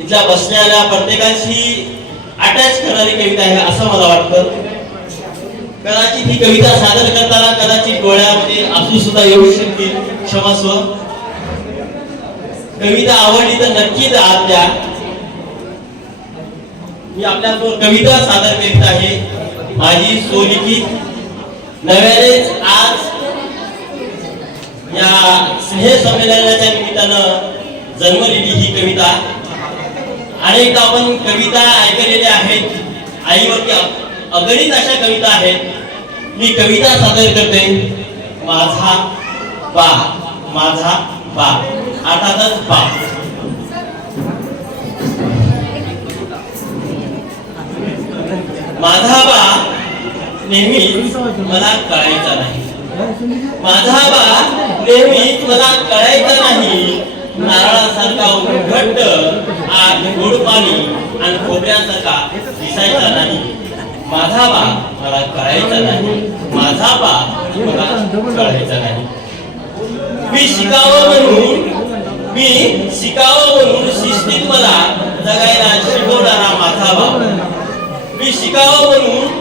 इथल्या बसण्याला प्रत्येकाशी अटॅच करणारी कविता आहे असं मला वाटतं. कदाचित ही कविता सादर करताना कदाचित डोळ्यामध्ये असू सुद्धा येऊ शकतील. क्षमस्व कविता आवडली तर नक्कीच आत द्या. मी आपल्यासमोर कविता सादर करीत आहे. माझी सोलिखित नव्यानेच आज या स्नेह संमेलनाच्या निमित्तानं जन्मलेली ही कविता. अनेकदा आपण कविता ऐकलेल्या आहेत. आईवरती अगणित अशा कविता आहेत. मी कविता सादर करते. माझा बा माझा बा. अर्थातच बा. माझा बा नेहमी मला कळायचा नाही. माझा बा नेहमी मला कळायचा नाही. नारळासारखा घट्ट आत गोड पाणी आणि खोबऱ्यासारखा दिसायचा नाही. माझा बा मला कळायचा नाही. माझा बा मला कळायचा नाही. मी शिकावं म्हणून मी शिकावं म्हणून शिस्तीत मला जगायला शिकवणारा माझा बाप मी शिकावं म्हणून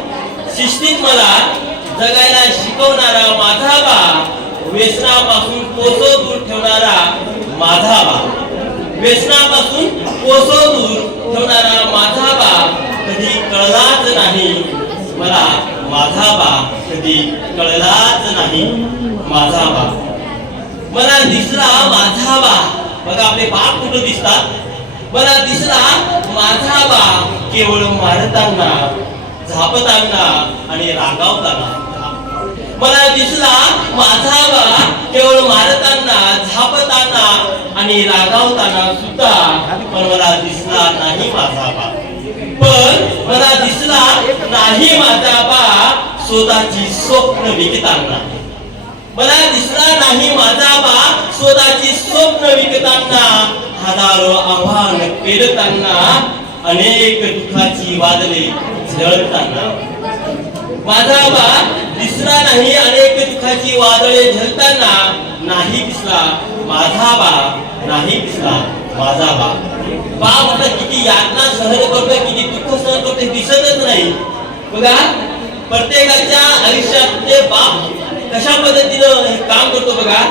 शिस्तीत मला जगायला शिकवणारा माझा बा व्यसनापासून कोसो दूर ठेवणारा माझा बाप. व्यसनापासून कोसो दूर ठेवणारा माझा बाप कधी कळलाच नाही. मला माझा बाप कधी कळलाच नाही. माझा बाप. मला दिसला माझा बा बघा आपले बाप कुठं दिसतात? मला दिसला माझा बाप केवळ मारताना झापताना आणि रागावताना. मला दिसला माझा बा केवळ मारताना झापताना आणि रागावताना सुद्धा पण मला दिसला नाही माझा पण मला दिसला नाही माझा बा स्वतःची स्वप्न विकताना मला दिसला नाही माझा बा स्वतःची स्वप्न विकताना हजारो आव्हान पेरताना अनेक दुःखाची वादने झळताना माझा बा दिसला नाही अनेक दुःखाची वादळे झळताना नाही दिसला. माझा बा नाही दिसला. माझा बाप. बाप म्हटलं किती यातना सहन करतोय किती दुःख सहन करतोय दिसतच नाही. बघा प्रत्येकाच्या आयुष्यात ते बाप कशा पद्धतीनं हे काम करतो बघा.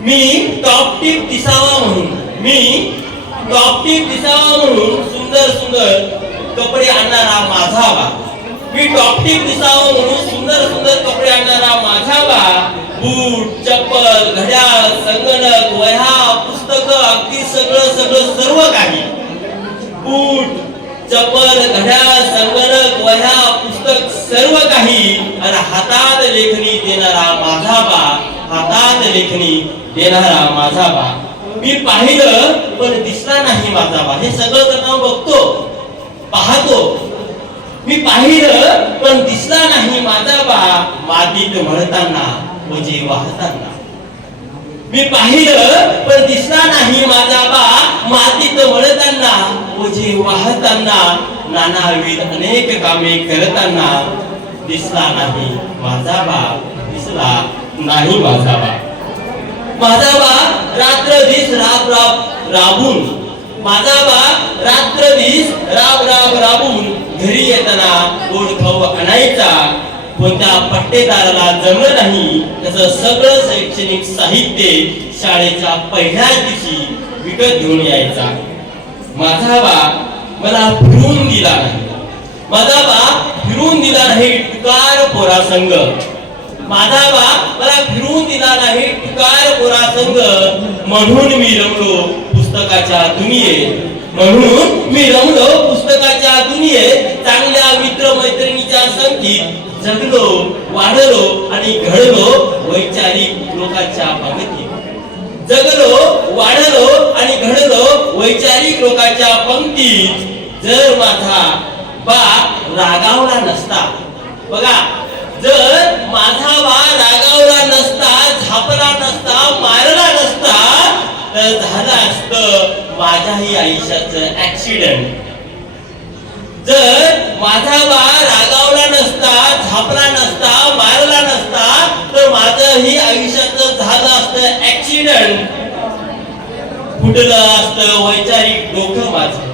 मी टॉप टीप दिसावा म्हणून मी टॉप टीप दिसावा म्हणून सुंदर सुंदर कपडे आणणारा माझा बाप. मी टॉप दिसावं म्हणून सुंदर सुंदर कपडे आणणारा माझा बा बूट चप्पल घड्याळ संगणक वह्या पुस्तक अगदी सगळं सगळं सर्व काही. बूट चप्पल घड्याळ संगणक वह्या पुस्तक सर्व काही आणि हातात लेखणी देणारा माझा बा हातात लेखणी देणारा माझा बा मी पाहिलं पण दिसला नाही माझा बा हे सगळं करताना बघतो पाहतो. मी पाहिलं पण दिसला नाही माझा बा मातीत म्हणताना म्हणजे वाहताना. मी पाहिलं पण दिसला नाही माझा बा मातीत वळताना ओझे वाहताना. नानाविध अनेक कामे करताना दिसला नाही माझा बा दिसला नाही माझा बा माझा बा रात्र दिस राब राब राबून. माझा बा रात्र दिस राब राब राबून. घरी येताना गोड खाऊ आणायचा कोणत्या पट्टेदाराला जमलं नाही त्याचं सगळं शैक्षणिक साहित्य शाळेच्या पहिल्या दिवशी विकत घेऊन यायचा. माझा बाप मला फिरून दिला नाही. माझा बाप फिरून दिला नाही टुकार पोरा संघ माझा बा मला फिरून दिला नाही टुकार पोरा संघ म्हणून मी रमलो पुस्तकाच्या दुनियेत. म्हणून मी रमलो पुस्तकाच्या दुनियेत. चांगल्या मित्र मैत्रिणीच्या संगीत जगलो वाढलो आणि घडलो वैचारिक लोकांच्या पंक्तीत जगलो वाढलो आणि घडलो वैचारिक लोकांच्या पंक्तीत जर माझा बाप रागावला नसता बघा जर माझा बा रागावला नसता झापला नसता मारला नसता तर झालं असतं माझ्याही आयुष्याचं ऍक्सिडेंट जर माझा बा रागावला नसता झापला नसता मारला नसता तर माझंही आयुष्याचं झालं असतं ऍक्सिडेंट फुटलं असतं वैचारिक डोकं माझं.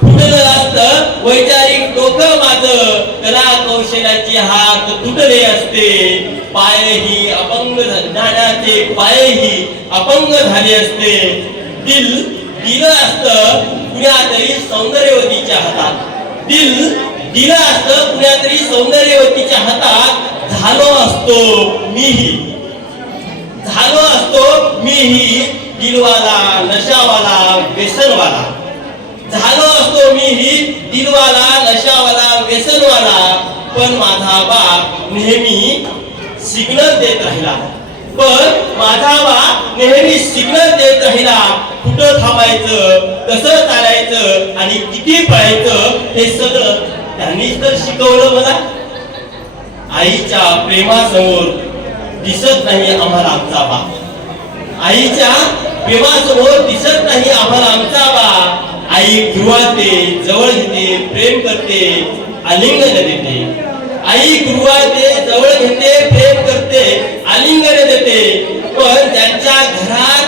फुटलं असतं वैचारिक डोकं माझं. कला कौशल्याची हात तुटले असते. पायही अपंग ज्ञानाचे पायही अपंग झाले असते. दिल दिलं असतं कुण्यातरी सौंदर्यवतीच्या हातात. दिल दिलं असतं कुण्यातरी सौंदर्यवतीच्या हातात झालो असतो मीही. झालो असतो मीही दिलवाला नशावाला व्यसनवाला. झालो असतो मीही दिलवाला नशावाला व्यसनवाला. पण माझा बाप नेहमी सिग्नल देत राहिला. पण माझा बाप नेहमी सिग्नल कुठं थांबायचं कसं चालायचं आणि किती पळायचं हे सगळं त्यांनीच तर शिकवलं मला. आईच्या प्रेमासमोर दिसत नाही आम्हाला आमचा बा आईच्या प्रेमासमोर दिसत नाही आम्हाला आमचा बा आई गृहाते जवळ घेते प्रेम करते आलिंगन देते. आई गृहाते जवळ घेते प्रेम करते आलिंगन देते. पण त्यांच्या घरात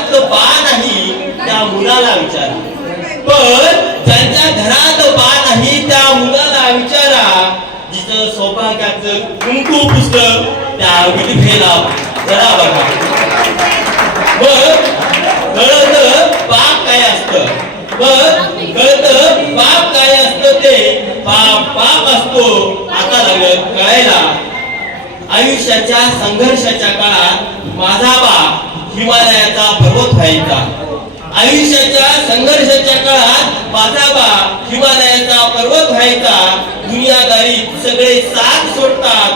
मुलाला विचारा. पण ज्यांच्या घरात बा नाही त्या मुलाला विचारा. जिचं सौभाग्याचं कुंकू पुस्तक त्या विधवेला जरा बघा. मग कळत पाप काय असत. मग कळत पाप काय असत ते. पाप पाप असतो आता लागलं कळायला. आयुष्याच्या संघर्षाच्या काळात माझा बाप हिमालयाचा पर्वत व्हायचा. आयुष्याच्या संघर्षाच्या काळात बाजाबा हिमालयाचा पर्वत व्हायचा. दुनियादारी सगळे साथ सोडतात.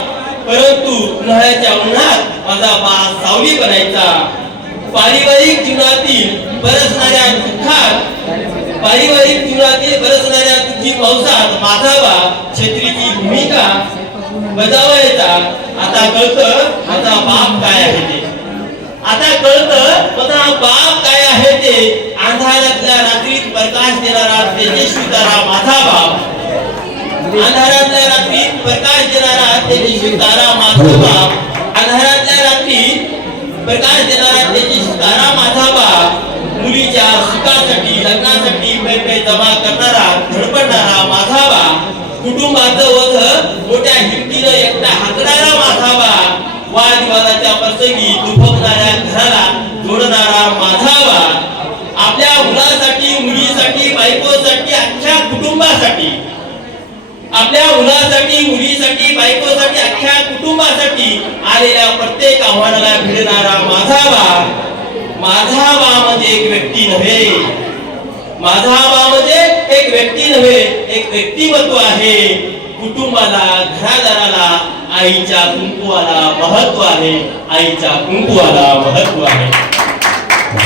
परंतु उन्हाळ्याच्या उन्हात बाजाबा बाप सावली बनायचा. पारिवारिक जीवनातील बरसणाऱ्या दुःखात पारिवारिक जीवनातील बरसणाऱ्या दुःखी पावसात बाजाबा छत्रीची भूमिका बजावायचा. आता कळतं माझा बाप काय आहे ते. आता कळत पण बाप काय आहे ते अंधारातल्या रात्रीत प्रकाश देणारा तेजस्वी तारा माझा बाप. अंधारातल्या रात्रीत प्रकाश देणारा तेजस्वी तारा माझा बाप. अंधारातल्या रात्रीत प्रकाश देणारा तेजस्वी तारा माझा बाप. मुलीच्या सुखासाठी लग्नासाठी पैपे जमा करणारा धडपडणारा माझा बाप. कुटुंबाचं वध मोठ्या हिमतीनं एकटा हाकणारा माझा बाप. वादविवादाच्या प्रसंगी जोडणाऱ्या घराला जोडणारा माधावा आपल्या मुलासाठी मुलीसाठी बायकोसाठी अख्ख्या कुटुंबासाठी आपल्या मुलासाठी मुलीसाठी बायकोसाठी अख्ख्या कुटुंबासाठी आलेल्या प्रत्येक आव्हानाला भिडणारा माधावा माधावा म्हणजे एक व्यक्ती नव्हे. माधावा म्हणजे एक व्यक्ती नव्हे एक व्यक्तिमत्व आहे. कुटुंबाला घरादाराला आईच्या कुंकुवाला महत्त्व आहे. आईच्या कुंकुवाला महत्त्व आहे.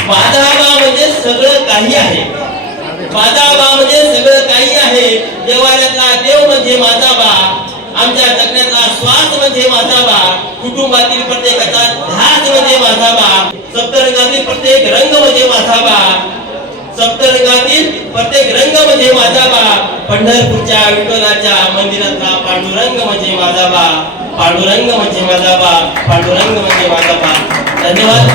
माझा म्हणजे सगळं काही आहे. माझा म्हणजे सगळं काही आहे. देवाऱ्यातला देव म्हणजे माझा बा आमच्या जगण्यातला श्वास म्हणजे माझा बा कुटुंबातील प्रत्येकाचा ध्यास म्हणजे माझा बा सप्तरंगातील प्रत्येक रंग म्हणजे माझा बा सप्तरंगातील प्रत्येक रंग म्हणजे माझा बा पंढरपूरच्या विठ्ठलाच्या मंदिरातला पांडुरंग म्हणजे माझा बा पांडुरंग म्हणजे माझा बा पांडुरंग म्हणजे माझा बा धन्यवाद.